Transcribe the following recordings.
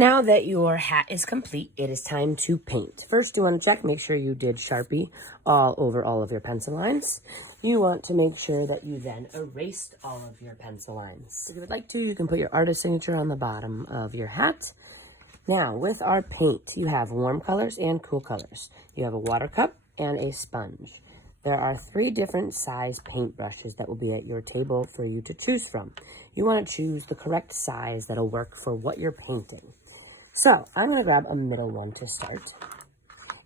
Now that your hat is complete, it is time to paint. First, you want to check, make sure you did Sharpie all over all of your pencil lines. You want to make sure that you then erased all of your pencil lines. If you would like to, you can put your artist signature on the bottom of your hat. Now, with our paint, you have warm colors and cool colors. You have a water cup and a sponge. There are 3 different size paintbrushes that will be at your table for you to choose from. You want to choose the correct size that'll work for what you're painting. So I'm going to grab a middle one to start.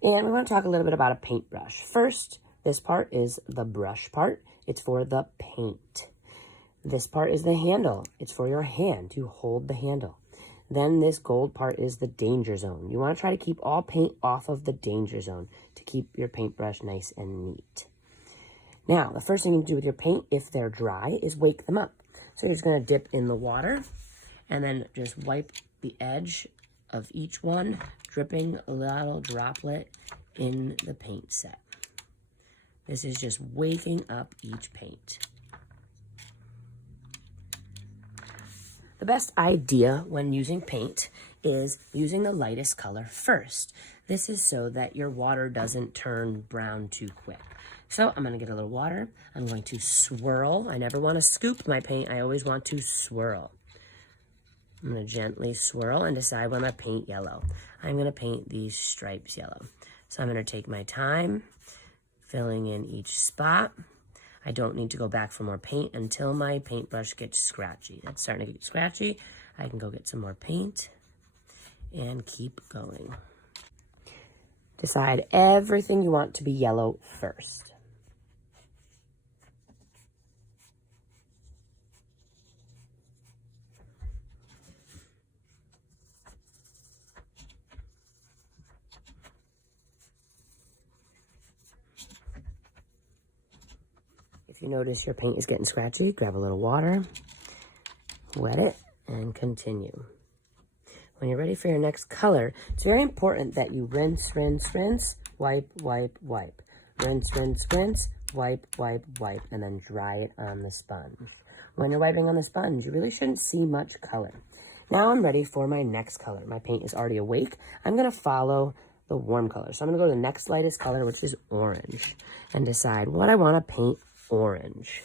And we want to talk a little bit about a paintbrush. First, this part is the brush part. It's for the paint. This part is the handle. It's for your hand to hold the handle. Then this gold part is the danger zone. You want to try to keep all paint off of the danger zone to keep your paintbrush nice and neat. Now, the first thing you do with your paint, if they're dry, is wake them up. So you're just going to dip in the water and then just wipe the edge of each one, dripping a little droplet in the paint set. This is just waking up each paint. The best idea when using paint is using the lightest color first. This is so that your water doesn't turn brown too quick. So I'm going to get a little water. I'm going to swirl. I never want to scoop my paint. I always want to swirl. I'm going to gently swirl and decide when to paint yellow. I'm going to paint these stripes yellow. So I'm going to take my time, filling in each spot. I don't need to go back for more paint until my paintbrush gets scratchy. That's starting to get scratchy. I can go get some more paint and keep going. Decide everything you want to be yellow first. If you notice your paint is getting scratchy, grab a little water, wet it, and continue. When you're ready for your next color, it's very important that you rinse, rinse, rinse, wipe, wipe, wipe. Rinse, rinse, rinse, wipe, wipe, wipe, and then dry it on the sponge. When you're wiping on the sponge, you really shouldn't see much color. Now I'm ready for my next color. My paint is already awake. I'm going to follow the warm color. So I'm going to go to the next lightest color, which is orange, and decide what I want to paint orange.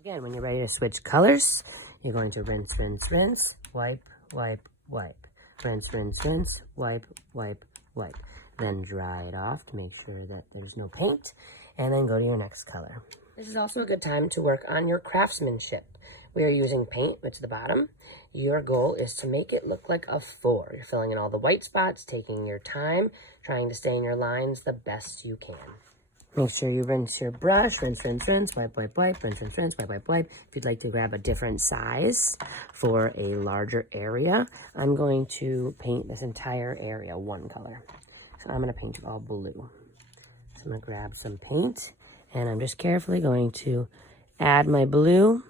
Again, when you're ready to switch colors, you're going to rinse, rinse, rinse, wipe, wipe, wipe. Rinse, rinse, rinse, wipe, wipe, wipe. Then dry it off to make sure that there's no paint, and then go to your next color. This is also a good time to work on your craftsmanship. We are using paint, which is the bottom. Your goal is to make it look like a 4. You're filling in all the white spots, taking your time, trying to stay in your lines the best you can. Make sure you rinse your brush, rinse, rinse, rinse, wipe, wipe, wipe, rinse, rinse, rinse, wipe, wipe, wipe. If you'd like to grab a different size for a larger area, I'm going to paint this entire area one color. So I'm going to paint it all blue. So I'm going to grab some paint, and I'm just carefully going to add my blue,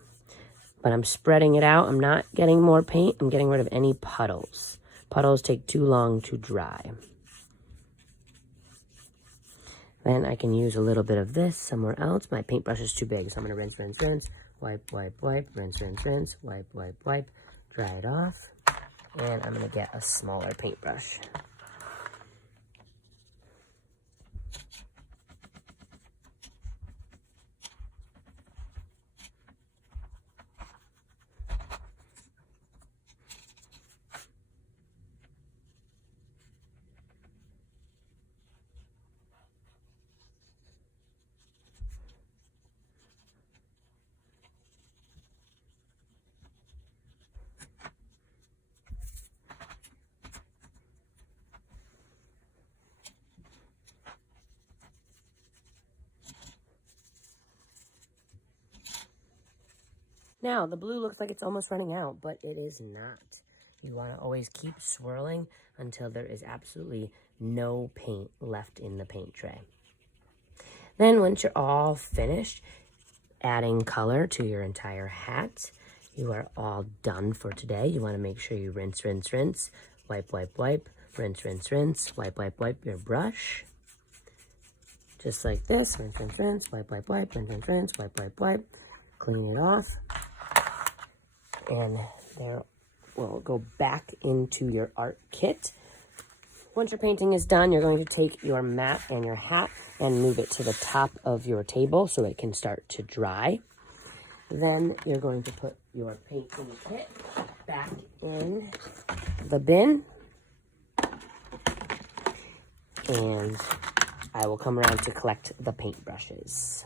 but I'm spreading it out. I'm not getting more paint. I'm getting rid of any puddles. Puddles take too long to dry. Then I can use a little bit of this somewhere else. My paintbrush is too big, so I'm going to rinse, rinse, rinse, wipe, wipe, wipe, rinse, rinse, rinse, wipe, wipe, wipe, dry it off. And I'm going to get a smaller paintbrush. Now, the blue looks like it's almost running out, but it is not. You want to always keep swirling until there is absolutely no paint left in the paint tray. Then once you're all finished adding color to your entire hat, you are all done for today. You want to make sure you rinse, rinse, rinse, wipe, wipe, wipe, rinse, rinse, rinse, wipe, wipe, wipe your brush. Just like this, rinse, rinse, rinse, wipe, wipe, wipe, rinse, rinse, rinse, wipe, wipe, wipe. Clean it off. And there will go back into your art kit. Once your painting is done, you're going to take your mat and your hat and move it to the top of your table so it can start to dry. Then you're going to put your painting kit back in the bin. And I will come around to collect the paintbrushes.